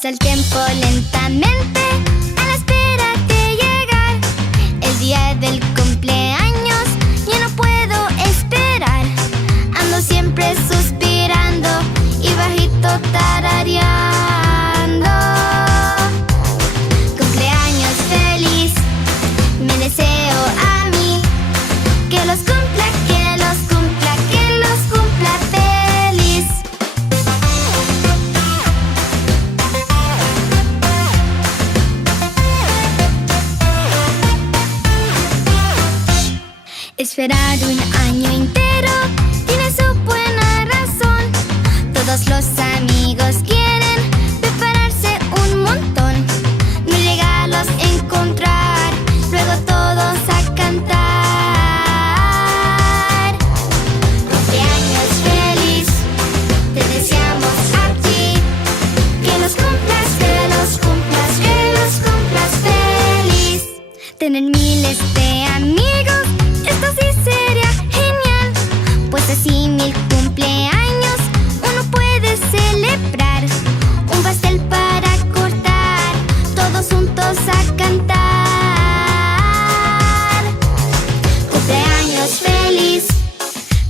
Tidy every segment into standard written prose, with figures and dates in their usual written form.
Pasa el tiempo lentamente a la espera de llegar el día del cumpleaños. Ya no puedo esperar. Ando siempre suspirando y bajito tarareando. Cumpleaños feliz, me deseo a mí. Que los cumpla, que los cumpla, que los cumpla feliz. Esperar un año entero tiene su buena razón. Todos los amigos quieren prepararse un montón. No llega a los encontrar, luego todos a cantar. Cumpleaños feliz, te deseamos a ti. Que los cumplas, que los cumplas, que los cumplas feliz. Tener miles de amigos, esto sí sería genial, pues así 1000 cumpleaños uno puede celebrar. Un pastel para cortar, todos juntos a cantar. Cumpleaños feliz,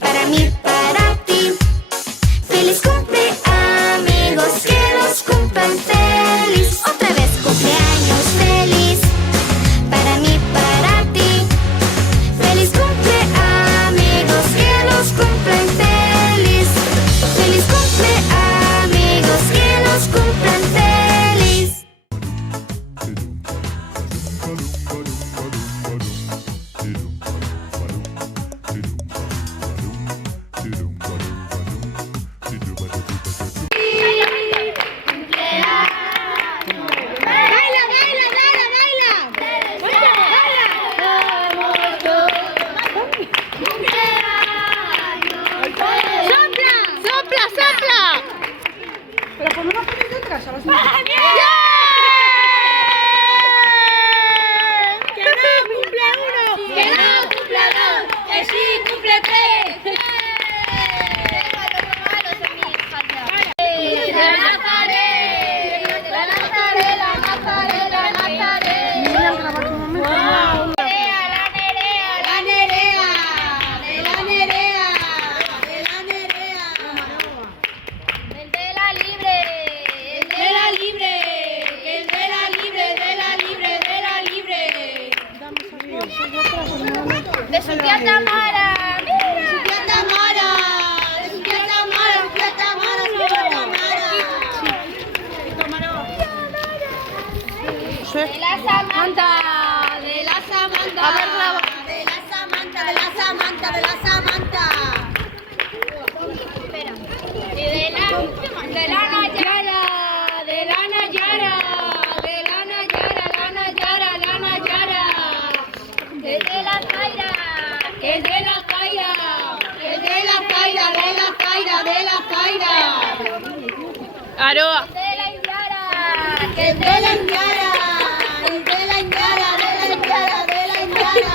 para mí, para ti. Feliz cumple, amigos, que los cumplan feliz. Otra vez, cumpleaños feliz, para mí, para ti. Feliz cumple, amigos, que los cumplan feliz. Feliz cumple, amigos, que los cumplan feliz. Pero por no nos ponen en casa, los niños. ¡Que no cumple uno! ¡Que no cumple dos! ¡Que sí cumple tres! ¡La Nazaret! ¡La Nazaret! ¡La Nazaret! ¡La Nazaret! Voy a grabar un momento. ¡La Nerea! ¡La Nerea! ¡De la Nerea! ¡De la Nerea! ¡El de la libre! ¡El de la libre! ¡El de la libre! ¡De la libre! ¡De la libre! ¡De su tía Tamara! ¡Mira! ¡De su tía Tamara! ¡De su tía Tamara! ¡Su tía Tamara! ¡Su tía Tamara! ¡De la Samantha! ¡De la Samantha! A ver, graba. ¡De la Samantha! ¡De la Samantha! ¡De la Samantha! Y de la Nayara, de la Nayara, de la Nayara, la Nayara, la Nayara. Es de la Zaira, es de la Zaira, es de la Zaira, de la Zaira, de la Zaira. Aroa. Es de la Indiara, es de la Indiara, es de la Indiara, de la Indiara, de la Indiara.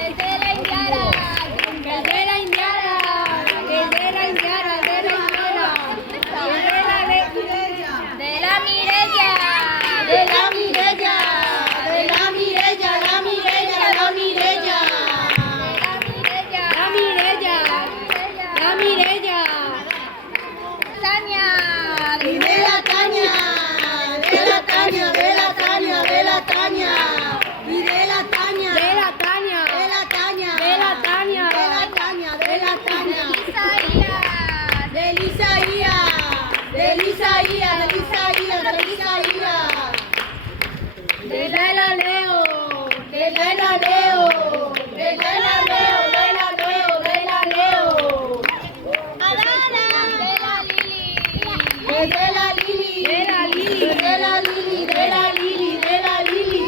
Es de la Indiara, es de la Indiara, es de la Indiara, de la Indiara. De la Mireya, de la Mireya, de la Mireya, la Mireya, la Mireya. La Mireya, la Mireya. Tania, de la Tania, de la Tania, de la Tania, de la Tania. Y de la Tania, de la Tania, de la Tania, de la Tania, de la Tania, de la Tania. De Isaías, de Isaías, de Isaías, de Isaías. De la Leo, de la Leo, de la Leo, de la Leo, de la Leo. De la Lili, de la Lili, de la Lili, de la Lili, de la Lili.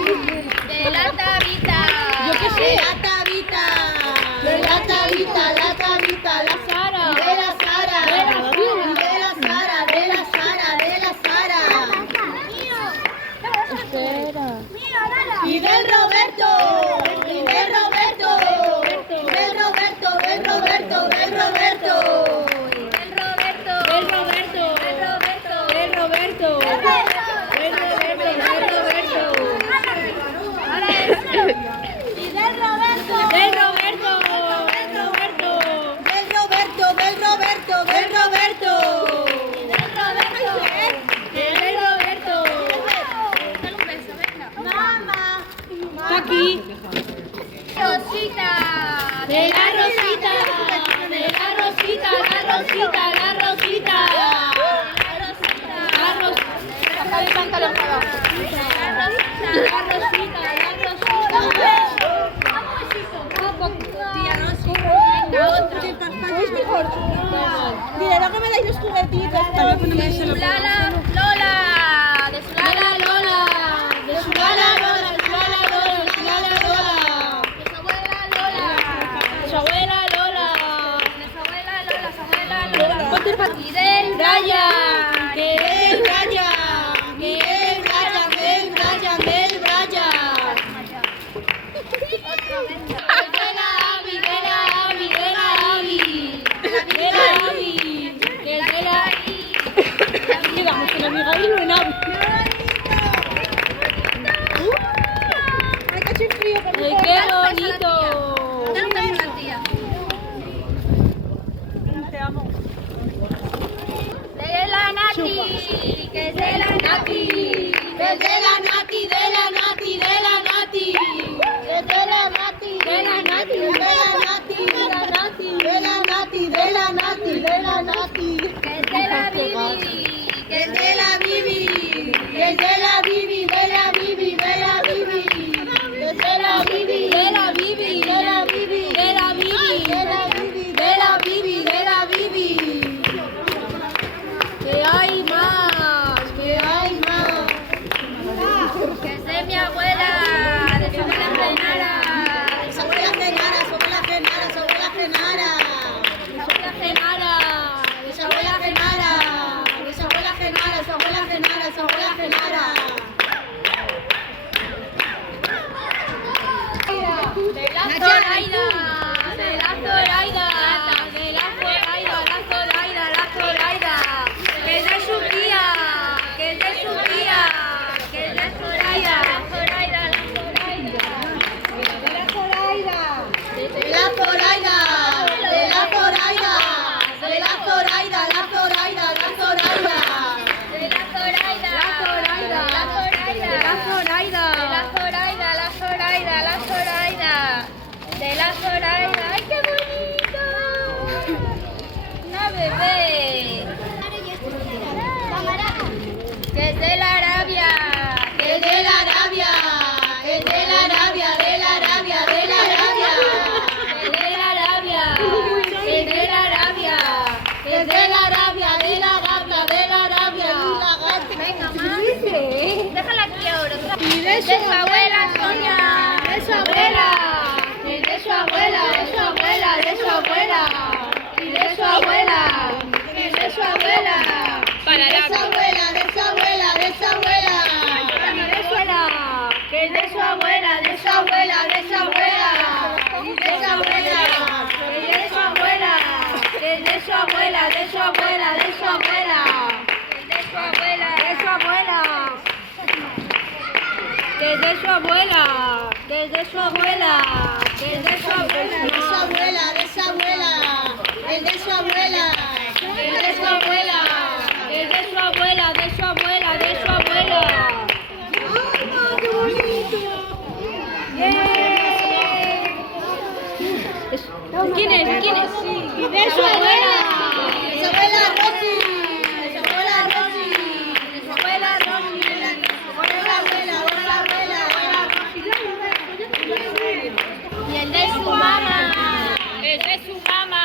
De la Tabita, yo qué sé. De la Tabita, de la Tabita, la Tabita, la Sara. De la Sara, de la Sara, de la Sara, de la Sara. Espera. Y del Roberto, y del Roberto, del Roberto, del Roberto, del Roberto. Del Roberto, del Roberto, del Roberto, del Roberto. ¡Ay, los juguetitos! También ponemos De su Lala Lola. De su Lala Lola. De su Lala Lola. De su Lala Lola. De su Lala Lola. De su abuela Lola. De su abuela Lola. De su abuela Lola. Su abuela Lola. Y del Brian. Que del Brian. Que del Brian. Del Brian. Del Brian. De la Abby. De la Abby. De la Abby. De la Abby. Que de la Abby. Quedamos en amiga y no en Abby. ¡Ay, cacho frío! ¡Ay, qué bonito! Te amo. De la Nati, que es de la Nati, que es de la Nati, de la Nati, de la Nati, que es de la Nati, de la Nati, de la Nati, de la Nati, de la Nati, de la Nati, de la Nati, que es de la Bibi, que es de la Bibi, que es de la Bibi, de la Bibi, de la Bibi, que es de la Bibi, de la Bibi, de la Bibi, de la Bibi, de la Bibi, de la Bibi, de la Bibi. ¡Que hay más! ¡Que hay más! ¡Que es de mi abuela! ¡De su abuela Genara! ¡De su abuela Genara! ¡Su abuela Genara! ¡Su abuela Genara! ¡De su abuela Genara! ¡De su abuela Genara! ¡De su abuela Genara! ¡Su abuela Genara! ¡Su abuela Genara! ¡De la Zoraida! ¡De la Zoraida! ¡De la Zoraida! ¡La Zoraida! ¡La Zoraida! ¡Que es de su tía! ¡Que es de su tía! ¡Que es de Zoraida! ¡La Zoraida! ¡La Zoraida! ¡De la Zoraida! ¡De la Zoraida! ¡De la Zoraida! ¡De la Zoraida! ¡La Zoraida! ¡La Zoraida! ¡De la Zoraida! ¡La Zoraida! ¡La Zoraida! ¡De la Zoraida! ¡De la Zoraida! ¡La Zoraida! ¡La Zoraida! ¡De la Zoraida! ¡Ay, qué bonito! ¡Una bebé! Que es de la Arabia, que es de la Arabia, que es de la Arabia, de la Arabia, de la Arabia, que es de la Arabia, que es de la Arabia, que es de la Arabia, de la gata, de la Arabia. Venga, más. Déjala aquí ahora. Y de su abuela Sonia, de su abuela, y de su abuela, de su abuela, de su abuela, y de su abuela, y de su abuela. Para la abuela, de su abuela, de su abuela, de su abuela, que es de su abuela, de su abuela, de su abuela, de su abuela, que es de su abuela, que es de su abuela, de su abuela, de su abuela, de su abuela, de su abuela, que es de su abuela, que es de su abuela, que es de su abuela, de su abuela, de su abuela, es de su abuela, es de su abuela. Es de su abuela, de su abuela, de su abuela. ¡Ay, qué bonito! ¿Quién es? ¿Quién es? De su abuela. De su abuela Rosy. De su abuela Rosy. De su abuela Rosy. De su abuela. Y el de su mamá. Es de su mamá.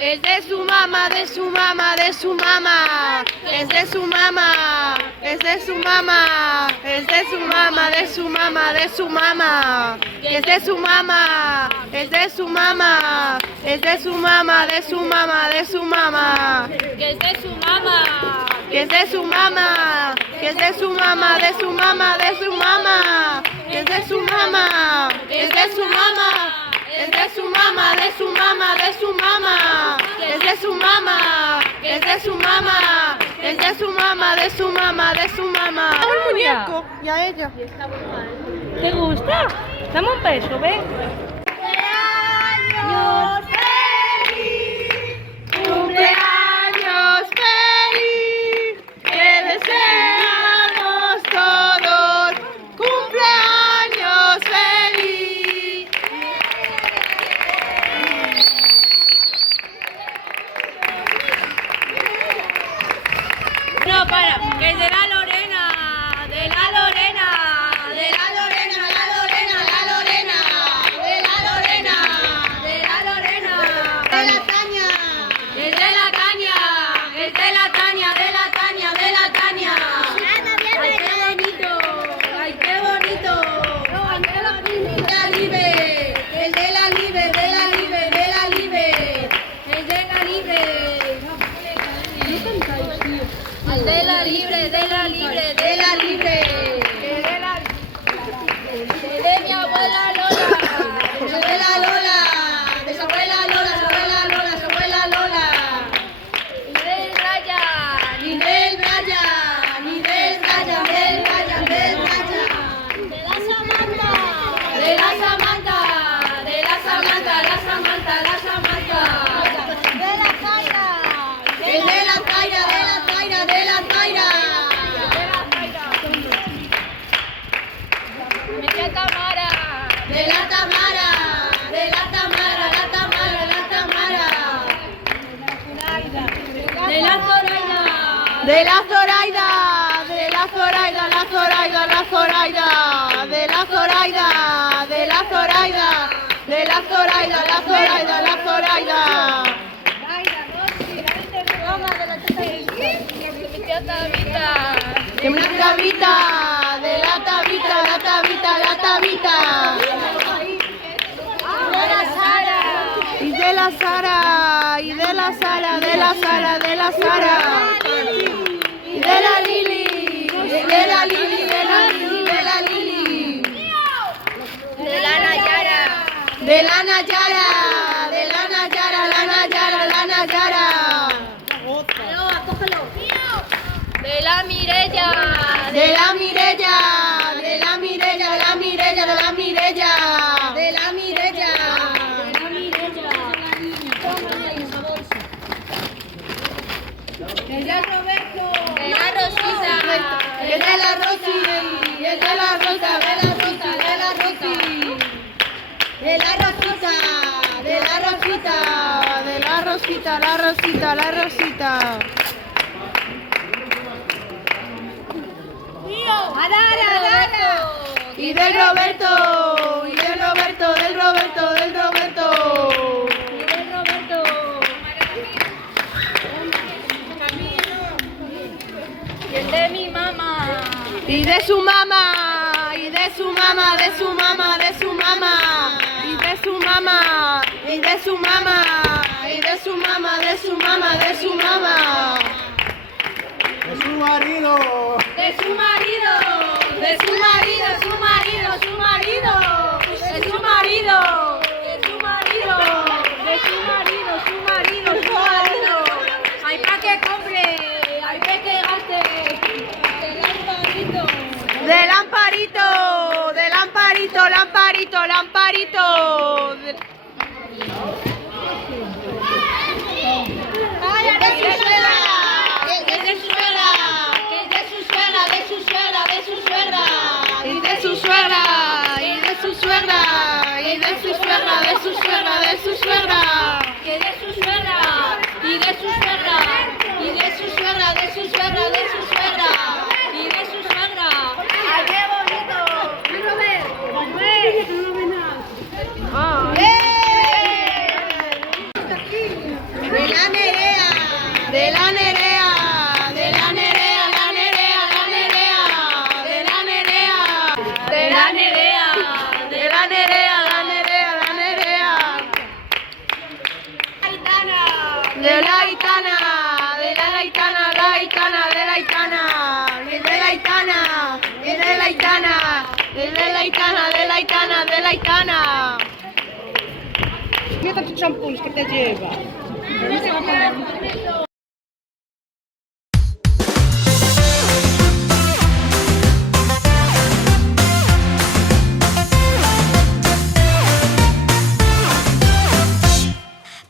Es de su mamá, de su mamá, de su mamá. Es de su mamá. Es de su mamá. Es de su mamá, de su mamá, de su mamá. Es de su mamá. Es de su mamá. Es de su mamá, de su mamá, de su mamá. Que es de su mamá. Que es de su mamá. Que es de su mamá, de su mamá, de su mamá. Que es de su mamá. Es de su mamá. Es de su mamá, de su mamá, de su mamá. Es de su mamá. Es de su mamá. Es de su mamá, de su mamá, de su mamá. ¡El muñeco! Y a ella. ¿Te gusta? Dame un beso, ven. ¡Cumpleaños feliz! ¡Cumpleaños feliz! ¡Que deseamos todos! ¡Cumpleaños feliz! No, para, que es de la Lorena, de la Lorena, de la Lorena, la Lorena, la Lorena, de la Lorena, de la Lorena. De la Zoraida, de la Zoraida, la Zoraida, la Zoraida, de la Zoraida, de la Zoraida, de la Zoraida, la Zoraida, la Zoraida. Que una tabita, de la tabita, la tabita, la tabita. Y de la Sara, y de la Sara, de la Sara, de la Sara. Y de la Lili, de la Lili, de la Lili, de la Lili. De la Nayara. De la Nayara, de la Nayara, la Nayara, la Nayara. De la Mirella. De la Mirella, de la Mirella, la Mirella, de la Mirella. De la Mirella. De la Roberto. De la Rosita. Es de la Rosy, es de la Rosa, de la Rosa, de la Rosy. De la Rosita, de la Rosita, de la Rosita, la Rosita, la Rosita. Y del Roberto, y del Roberto, del Roberto, del Roberto. Y el de mi mamá. Y de su mamá, y de su mamá, de su mamá, de su mamá. Y de su mamá, y de su mamá, y de su mamá, de su mamá, de su mamá. ¡De su marido! De su marido. De su marido, su marido, su marido. De su marido, de su marido. De su marido, su marido, su marido. Ay, pa' que compre. Ay, pa' que gaste. Del Amparito, del Amparito, Lamparito, Lamparito. Y de su suegra, y de su suegra, y de su suegra, de su suegra, de su suegra. Que de su suegra. Y de su suegra. Y de su suegra, de su suegra, de su suegra. Y de su suegra. ¡Ay, qué bonito! De la Nerea, de la Nerea, de la Nerea, la Nerea, la Nerea, de la Nerea, De la Nerea. de la Nerea, la Nerea, la Nerea. De la Aitana, de la Aitana, la Aitana, de la Aitana, y de la Aitana, y de la Aitana, y de la Aitana, de la Aitana, de la Aitana. Mira tu champús que te lleva.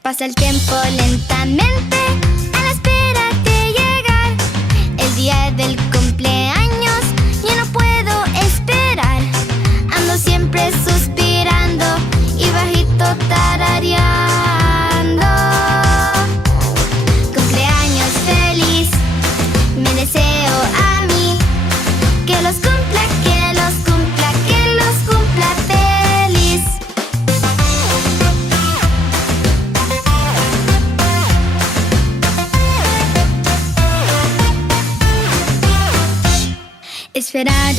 Pasa el tiempo lentamente a la espera de llegar el día del cumpleaños. Yo no puedo esperar. Ando siempre suspirando y bajito tarareando. Cumpleaños feliz, me deseo a mí que los cumpla, que los cumpla, que los cumpla feliz. Esperar